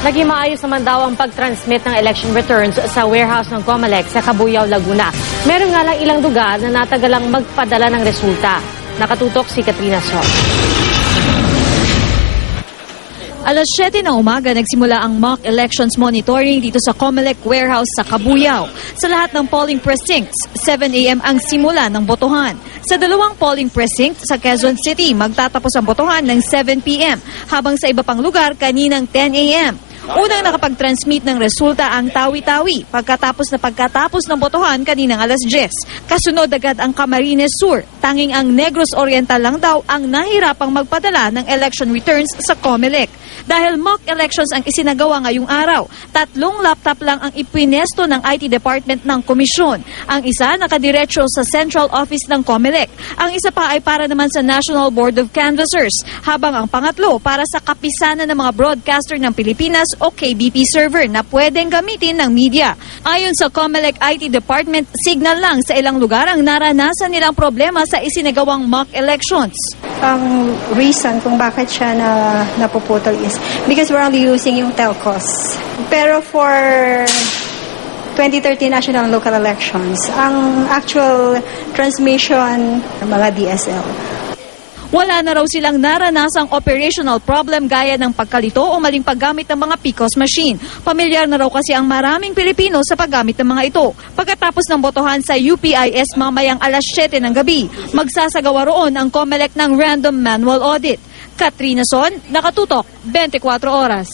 Naging maayos naman daw ang pag-transmit ng election returns sa warehouse ng COMELEC sa Cabuyao, Laguna. Meron nga lang ilang lugar na natagalang magpadala ng resulta. Nakatutok si Katrina Son. Alas 7 ng umaga, nagsimula ang mock elections monitoring dito sa COMELEC warehouse sa Cabuyao. Sa lahat ng polling precincts, 7 a.m. ang simula ng botohan. Sa dalawang polling precinct sa Quezon City, magtatapos ang botohan ng 7 p.m. habang sa iba pang lugar kaninang 10 a.m. Unang nakapag-transmit ng resulta ang Tawi-Tawi pagkatapos ng botohan kaninang alas 10. Kasunod agad ang Camarines Sur. Tanging ang Negros Oriental lang daw ang nahirapang magpadala ng election returns sa COMELEC. Dahil mock elections ang isinagawa ngayong araw, 3 laptop lang ang ipwinesto ng IT Department ng Komisyon. Ang isa nakadiretso sa Central Office ng COMELEC. Ang isa pa ay para naman sa National Board of Canvassers, habang ang pangatlo para sa kapisanan ng mga broadcaster ng Pilipinas o KBP server na pwedeng gamitin ng media. Ayon sa COMELEC IT Department, signal lang sa ilang lugar ang naranasan nilang problema sa isinagawang mock elections. Ang reason kung bakit siya napuputol is because we're only using yung telcos. Pero for 2013 national and local elections, ang actual transmission mga DSL. Wala na raw silang naranasang operational problem gaya ng pagkalito o maling paggamit ng mga PCOS machine. Pamilyar na raw kasi ang maraming Pilipino sa paggamit ng mga ito. Pagkatapos ng botohan sa UPIS mamayang alas 7 ng gabi, magsasagawa roon ang COMELEC ng random manual audit. Katrina Son, Nakatutok, 24 Oras.